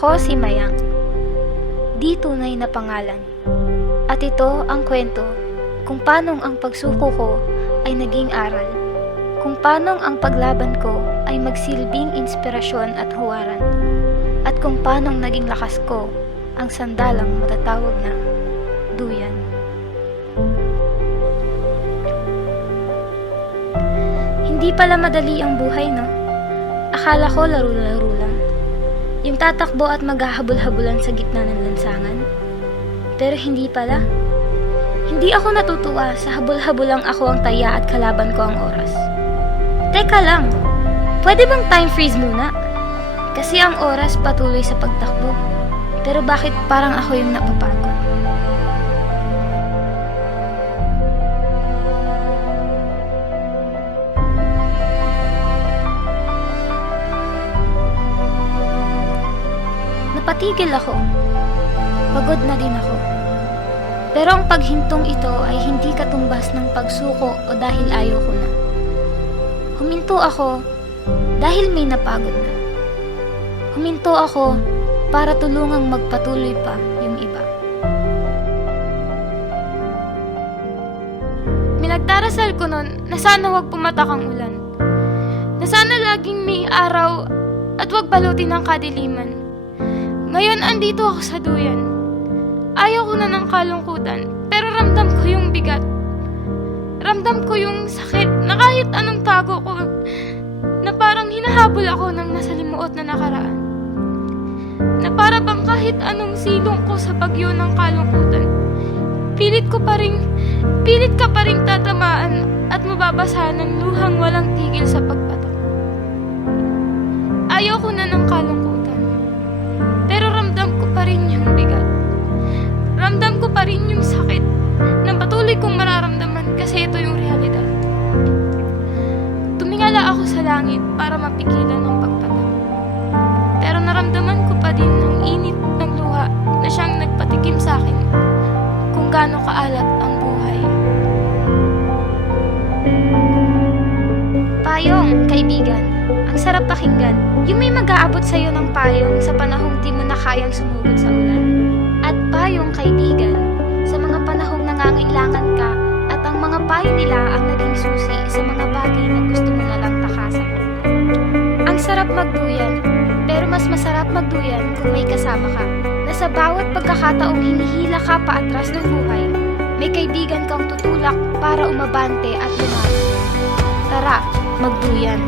Ako si Mayang, di tunay na pangalan. At ito ang kwento kung paanong ang pagsuko ko ay naging aral. Kung paanong ang paglaban ko ay magsilbing inspirasyon at huwaran. At kung paanong naging lakas ko ang sandalang matatawag na duyan. Hindi pala madali ang buhay, no? Akala ko laro-laro lang. Yung tatakbo at maghahabol-habulan sa gitna ng lansangan. Pero hindi pala. Hindi ako natutuwa sa habol-habulang ako ang taya at kalaban ko ang oras. Teka lang, pwede bang time freeze muna? Kasi ang oras patuloy sa pagtakbo. Pero bakit parang ako yung napapagod? Napatigil ako. Pagod na din ako. Pero ang paghintong ito ay hindi katumbas ng pagsuko o dahil ayaw ko na. Huminto ako dahil may napagod na. Huminto ako para tulungang magpatuloy pa yung iba. Minagdarasal ko nun na sana wag pumatak ang ulan. Na sana laging may araw at wag balutin ng kadiliman. Ngayon andito ako sa duyan. Ayaw ko na ng kalungkutan, pero ramdam ko yung bigat. Ramdam ko yung sakit na kahit anong tago ko, na parang hinahabol ako ng nasa limuot na nakaraan. Na para bang kahit anong silong ko sa bagyo ng kalungkutan, pilit ka pa rin tatamaan at mababasahan ng luhang walang tigil sa pagpatak. Ayaw ko na ng kalungkutan, pero ramdam ko pa rin yung bigat. Ramdam ko pa rin yung sakit na patuloy kong mararamdaman kasi ito yung realidad. Tumingala ako sa langit para mapigilan ang pagpatak. Pero naramdaman ko pa din ang init ng luha na siyang nagpatikim sa akin kung gaano kaalat ang buhay. Payong, kaibigan. Ang sarap pakinggan. Yung may mag-aabot sa'yo ng payong sa panahong di mo na kayang sumugod sa ulan. At payong, kaibigan, sa mga panahong nangangailangan ka at ang mga payo nila ang naging susi sa mga bagay na gusto mo na lang takasan. Ang sarap magduyan, pero mas masarap magduyan kung may kasama ka, na sa bawat pagkakataong hinihila ka paatras ng buhay, may kaibigan kang tutulak para umabante at lumaban. Tara, magduyan.